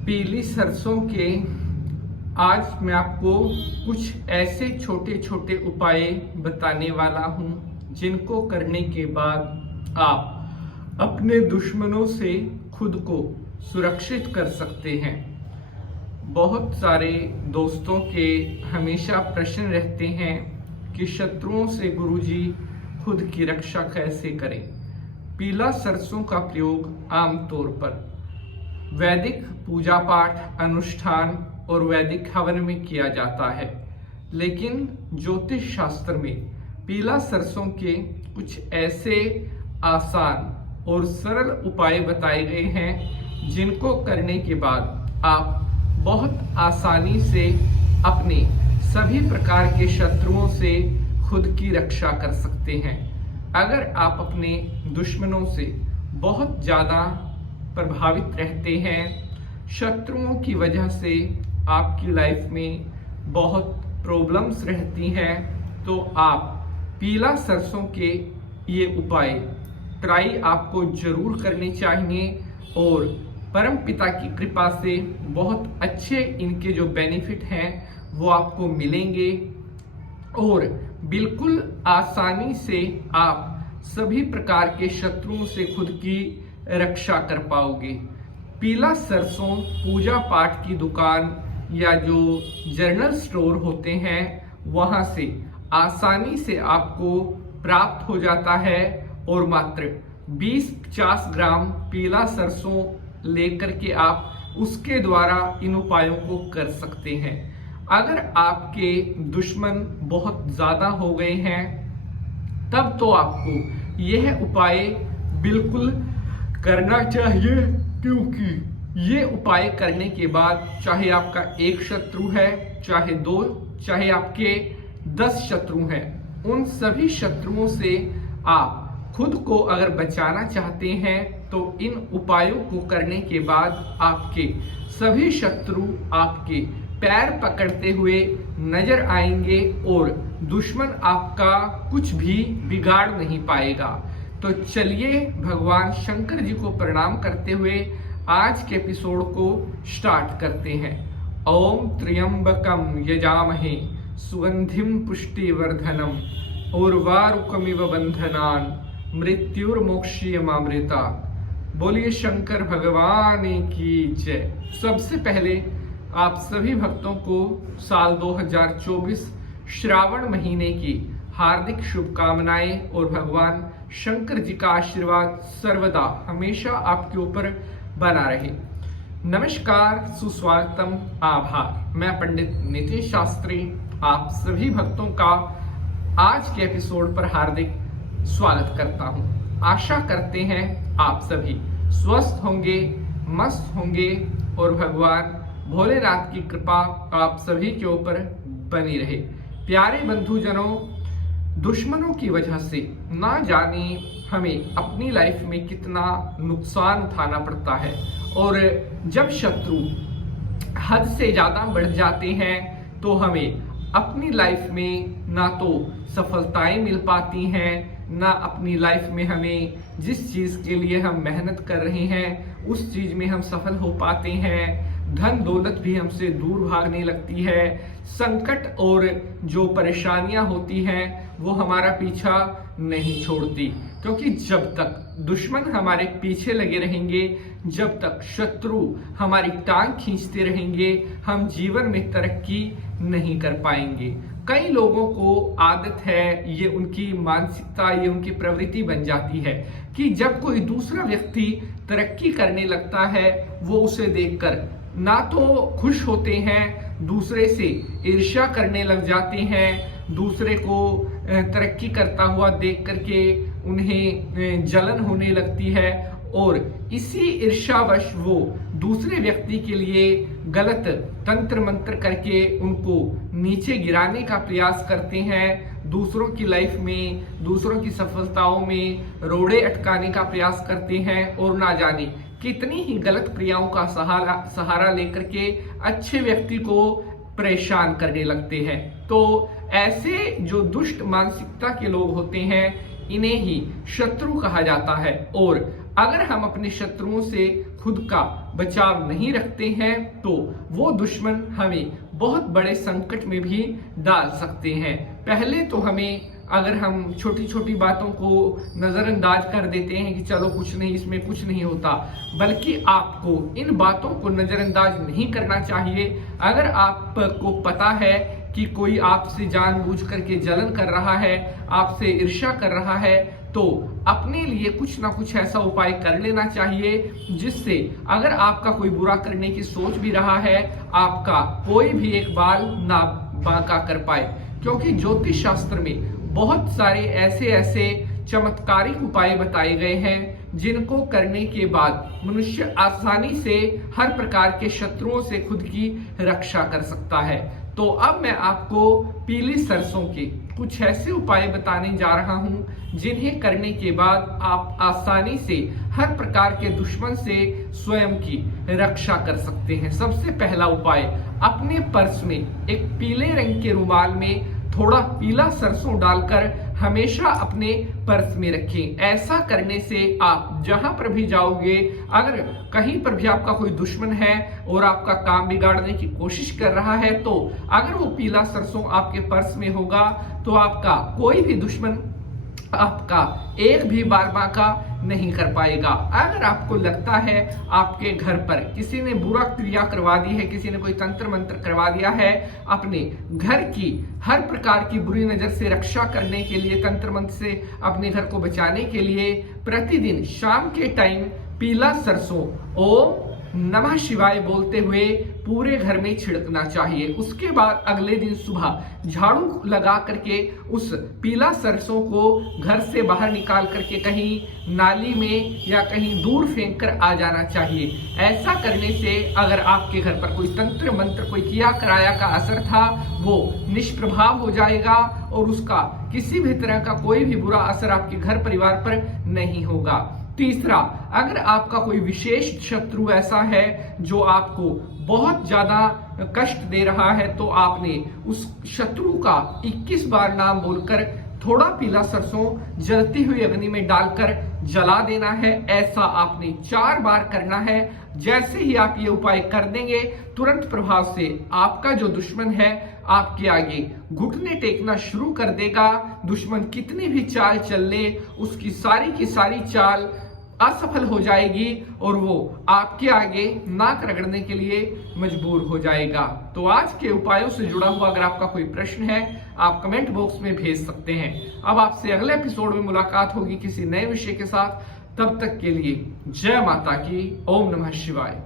पीली सरसों के आज मैं आपको कुछ ऐसे छोटे छोटे उपाय बताने वाला हूं जिनको करने के बाद आप अपने दुश्मनों से खुद को सुरक्षित कर सकते हैं। बहुत सारे दोस्तों के हमेशा प्रश्न रहते हैं कि शत्रुओं से गुरुजी खुद की रक्षा कैसे करें। पीला सरसों का प्रयोग आमतौर पर वैदिक पूजा पाठ अनुष्ठान और वैदिक हवन में किया जाता है, लेकिन ज्योतिष शास्त्र में पीला सरसों के कुछ ऐसे आसान और सरल उपाय बताए गए हैं जिनको करने के बाद आप बहुत आसानी से अपने सभी प्रकार के शत्रुओं से खुद की रक्षा कर सकते हैं। अगर आप अपने दुश्मनों से बहुत ज़्यादा प्रभावित रहते हैं, शत्रुओं की वजह से आपकी लाइफ में बहुत प्रॉब्लम्स रहती हैं, तो आप पीला सरसों के ये उपाय ट्राई आपको जरूर करने चाहिए और परम पिता की कृपा से बहुत अच्छे इनके जो बेनिफिट हैं वो आपको मिलेंगे और बिल्कुल आसानी से आप सभी प्रकार के शत्रुओं से खुद की रक्षा कर पाओगे। पीला सरसों पूजा पाठ की दुकान या जो जनरल स्टोर होते हैं वहां से आसानी से आपको प्राप्त हो जाता है और मात्र 20-50 ग्राम पीला सरसों लेकर के आप उसके द्वारा इन उपायों को कर सकते हैं। अगर आपके दुश्मन बहुत ज्यादा हो गए हैं तब तो आपको यह उपाय बिल्कुल करना चाहिए, क्योंकि ये उपाय करने के बाद चाहे आपका एक शत्रु है, चाहे 2, चाहे आपके 10 शत्रु हैं, उन सभी शत्रुओं से आप खुद को अगर बचाना चाहते हैं तो इन उपायों को करने के बाद आपके सभी शत्रु आपके पैर पकड़ते हुए नजर आएंगे और दुश्मन आपका कुछ भी बिगाड़ नहीं पाएगा। तो चलिए भगवान शंकर जी को प्रणाम करते हुए आज के एपिसोड को स्टार्ट करते हैं। ओम त्र्यंबकम यजामहे सुगंधिम पुष्टिवर्धनम उर्वारुकमिव बंधनान मृत्युर्मोक्षीयमामृता। बोलिए शंकर भगवान की जय। सबसे पहले आप सभी भक्तों को साल 2024 श्रावण महीने की हार्दिक शुभकामनाएं और भगवान शंकर जी का आशीर्वाद सर्वदा हमेशा आपके ऊपर बना रहे। नमस्कार, सुस्वागतम, आभार। मैं पंडित नितिश शास्त्री आप सभी भक्तों का आज के एपिसोड पर हार्दिक स्वागत करता हूं। आशा करते हैं आप सभी स्वस्थ होंगे, मस्त होंगे और भगवान भोलेनाथ की कृपा आप सभी के ऊपर बनी रहे। प्यारे बंधुजनों, दुश्मनों की वजह से ना जाने हमें अपनी लाइफ में कितना नुकसान उठाना पड़ता है और जब शत्रु हद से ज्यादा बढ़ जाते हैं तो हमें अपनी लाइफ में ना तो सफलताएं मिल पाती हैं, ना अपनी लाइफ में हमें जिस चीज के लिए हम मेहनत कर रहे हैं उस चीज में हम सफल हो पाते हैं। धन दौलत भी हमसे दूर भागने लगती है। संकट और जो परेशानियां होती हैं वो हमारा पीछा नहीं छोड़ती, क्योंकि जब तक दुश्मन हमारे पीछे लगे रहेंगे, जब तक शत्रु हमारी टांग खींचते रहेंगे, हम जीवन में तरक्की नहीं कर पाएंगे। कई लोगों को आदत है, ये उनकी मानसिकता, ये उनकी प्रवृत्ति बन जाती है कि जब कोई दूसरा व्यक्ति तरक्की करने लगता है वो उसे देखकर ना तो खुश होते हैं, दूसरे से ईर्ष्या करने लग जाते हैं, दूसरे को तरक्की करता हुआ देख करके उन्हें जलन होने लगती है और इसी ईर्ष्यावश वो दूसरे व्यक्ति के लिए गलत तंत्र मंत्र करके उनको नीचे गिराने का प्रयास करते हैं। दूसरों की लाइफ में, दूसरों की सफलताओं में रोड़े अटकाने का प्रयास करते हैं और ना जाने कितनी ही गलत क्रियाओं का सहारा लेकर के अच्छे व्यक्ति को परेशान करने लगते हैं। तो ऐसे जो दुष्ट मानसिकता के लोग होते हैं इन्हें ही शत्रु कहा जाता है। और अगर हम अपने शत्रुओं से खुद का बचाव नहीं रखते हैं तो वो दुश्मन हमें बहुत बड़े संकट में भी डाल सकते हैं। पहले तो हमें, अगर हम छोटी छोटी बातों को नजरअंदाज कर देते हैं कि चलो कुछ नहीं, इसमें कुछ नहीं होता, बल्कि आपको इन बातों को नजरअंदाज नहीं करना चाहिए। अगर आपको पता है कि कोई आपसे जानबूझ करके जलन कर रहा है, आपसे ईर्ष्या कर रहा है, तो अपने लिए कुछ ना कुछ ऐसा उपाय कर लेना चाहिए जिससे अगर आपका कोई बुरा करने की सोच भी रहा है, आपका कोई भी एक बाल ना बांका कर पाए। क्योंकि ज्योतिष शास्त्र में बहुत सारे ऐसे चमत्कारिक उपाय बताए गए हैं जिनको करने के बाद मनुष्य आसानी से हर प्रकार के शत्रुओं से खुद की रक्षा कर सकता है। तो अब मैं आपको पीली सरसों के कुछ ऐसे उपाय बताने जा रहा हूं जिन्हें करने के बाद आप आसानी से हर प्रकार के दुश्मन से स्वयं की रक्षा कर सकते हैं। सबसे पहला उपाय, अपने पर्स में एक पीले रंग के रुमाल में थोड़ा पीला सरसों डालकर हमेशा अपने पर्स में रखें। ऐसा करने से आप जहां पर भी जाओगे, अगर कहीं पर भी आपका कोई दुश्मन है और आपका काम बिगाड़ने की कोशिश कर रहा है, तो अगर वो पीला सरसों आपके पर्स में होगा तो आपका कोई भी दुश्मन आपका एक भी बार बांका नहीं कर पाएगा। अगर आपको लगता है आपके घर पर किसी ने बुरा क्रिया करवा दी है, किसी ने कोई तंत्र मंत्र करवा दिया है, अपने घर की हर प्रकार की बुरी नजर से रक्षा करने के लिए, तंत्र मंत्र से अपने घर को बचाने के लिए प्रतिदिन शाम के टाइम पीला सरसों ओम नमः शिवाय बोलते हुए पूरे घर में छिड़कना चाहिए। उसके बाद अगले दिन सुबह झाड़ू लगा करके उस पीला सरसों को घर से बाहर निकाल करके कहीं नाली में या कहीं दूर फेंक कर आ जाना चाहिए। ऐसा करने से अगर आपके घर पर कोई तंत्र मंत्र, कोई किया कराया का असर था, वो निष्प्रभाव हो जाएगा और उसका किसी भी तरह का कोई भी बुरा असर आपके घर परिवार पर नहीं होगा। तीसरा, अगर आपका कोई विशेष शत्रु ऐसा है जो आपको बहुत ज्यादा कष्ट दे रहा है, तो आपने उस शत्रु का 21 बार नाम बोलकर थोड़ा पीला सरसों जलती हुई अग्नि में डालकर जला देना है। ऐसा आपने 4 बार करना है। जैसे ही आप ये उपाय कर देंगे, तुरंत प्रभाव से आपका जो दुश्मन है आपके आगे घुटने टेकना शुरू कर देगा। दुश्मन कितनी भी चाल चल ले, उसकी सारी की सारी चाल असफल हो जाएगी और वो आपके आगे नाक रगड़ने के लिए मजबूर हो जाएगा। तो आज के उपायों से जुड़ा हुआ अगर आपका कोई प्रश्न है, आप कमेंट बॉक्स में भेज सकते हैं। अब आपसे अगले एपिसोड में मुलाकात होगी किसी नए विषय के साथ। तब तक के लिए जय माता की। ओम नमः शिवाय।